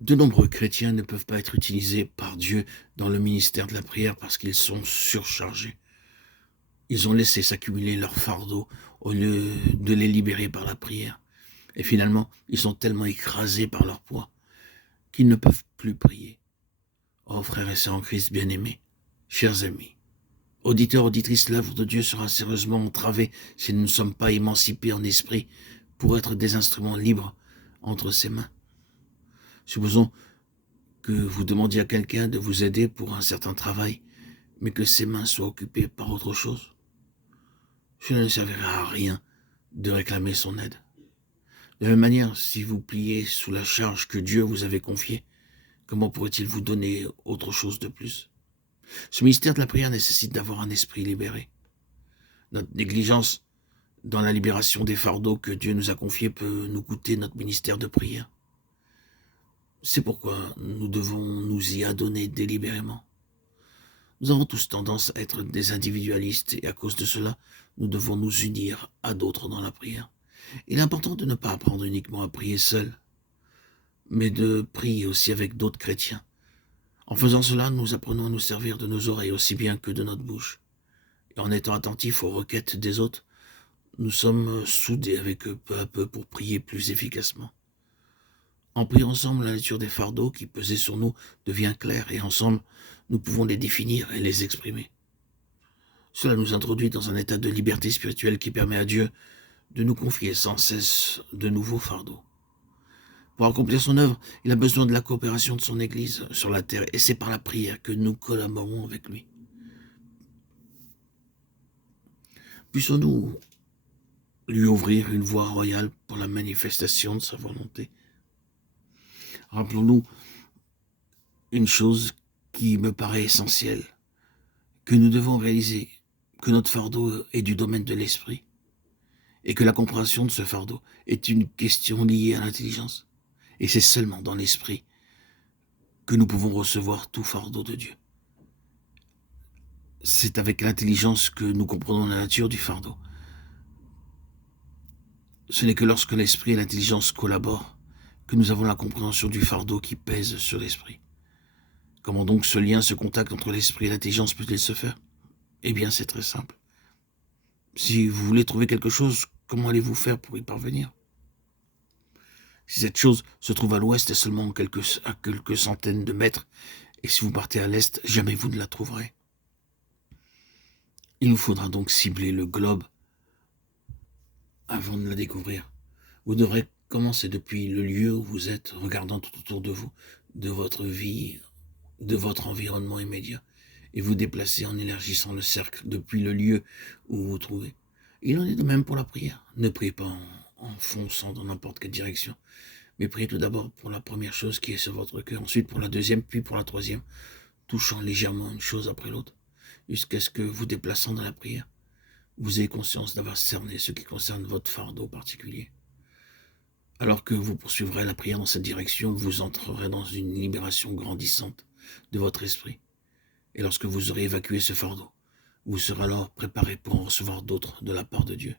De nombreux chrétiens ne peuvent pas être utilisés par Dieu dans le ministère de la prière parce qu'ils sont surchargés. Ils ont laissé s'accumuler leurs fardeaux au lieu de les libérer par la prière. Et finalement, ils sont tellement écrasés par leur poids qu'ils ne peuvent plus prier. Oh frères et sœurs en Christ bien-aimés, chers amis, auditeurs, auditrices, l'œuvre de Dieu sera sérieusement entravée si nous ne sommes pas émancipés en esprit pour être des instruments libres entre ses mains. Supposons que vous demandiez à quelqu'un de vous aider pour un certain travail, mais que ses mains soient occupées par autre chose. Cela ne servira à rien de réclamer son aide. De la même manière, si vous pliez sous la charge que Dieu vous avait confiée, comment pourrait-il vous donner autre chose de plus? Ce mystère de la prière nécessite d'avoir un esprit libéré. Notre négligence dans la libération des fardeaux que Dieu nous a confiés peut nous coûter notre ministère de prière. C'est pourquoi nous devons nous y adonner délibérément. Nous avons tous tendance à être des individualistes et à cause de cela, nous devons nous unir à d'autres dans la prière. Il est important de ne pas apprendre uniquement à prier seul, mais de prier aussi avec d'autres chrétiens. En faisant cela, nous apprenons à nous servir de nos oreilles aussi bien que de notre bouche. Et en étant attentifs aux requêtes des autres, nous sommes soudés avec eux peu à peu pour prier plus efficacement. En priant ensemble, la nature des fardeaux qui pesaient sur nous devient claire et ensemble, nous pouvons les définir et les exprimer. Cela nous introduit dans un état de liberté spirituelle qui permet à Dieu de nous confier sans cesse de nouveaux fardeaux. Pour accomplir son œuvre, il a besoin de la coopération de son Église sur la terre et c'est par la prière que nous collaborons avec lui. Puissions-nous lui ouvrir une voie royale pour la manifestation de sa volonté. Rappelons-nous une chose qui me paraît essentielle, que nous devons réaliser que notre fardeau est du domaine de l'esprit et que la compréhension de ce fardeau est une question liée à l'intelligence. Et c'est seulement dans l'esprit que nous pouvons recevoir tout fardeau de Dieu. C'est avec l'intelligence que nous comprenons la nature du fardeau. Ce n'est que lorsque l'esprit et l'intelligence collaborent que nous avons la compréhension du fardeau qui pèse sur l'esprit. Comment donc ce lien, ce contact entre l'esprit et l'intelligence peut-il se faire? Eh bien, c'est très simple. Si vous voulez trouver quelque chose, comment allez-vous faire pour y parvenir? Si cette chose se trouve à l'ouest et seulement à quelques centaines de mètres, et si vous partez à l'est, jamais vous ne la trouverez. Il nous faudra donc cibler le globe avant de la découvrir. Vous devrez commencer depuis le lieu où vous êtes, regardant tout autour de vous, de votre vie, de votre environnement immédiat, et vous déplacer en élargissant le cercle depuis le lieu où vous vous trouvez. Il en est de même pour la prière. Ne priez pas en fonçant dans n'importe quelle direction, mais priez tout d'abord pour la première chose qui est sur votre cœur, ensuite pour la deuxième, puis pour la troisième, touchant légèrement une chose après l'autre, jusqu'à ce que vous déplaçant dans la prière, vous ayez conscience d'avoir cerné ce qui concerne votre fardeau particulier. Alors que vous poursuivrez la prière dans cette direction, vous entrerez dans une libération grandissante de votre esprit. Et lorsque vous aurez évacué ce fardeau, vous serez alors préparé pour en recevoir d'autres de la part de Dieu.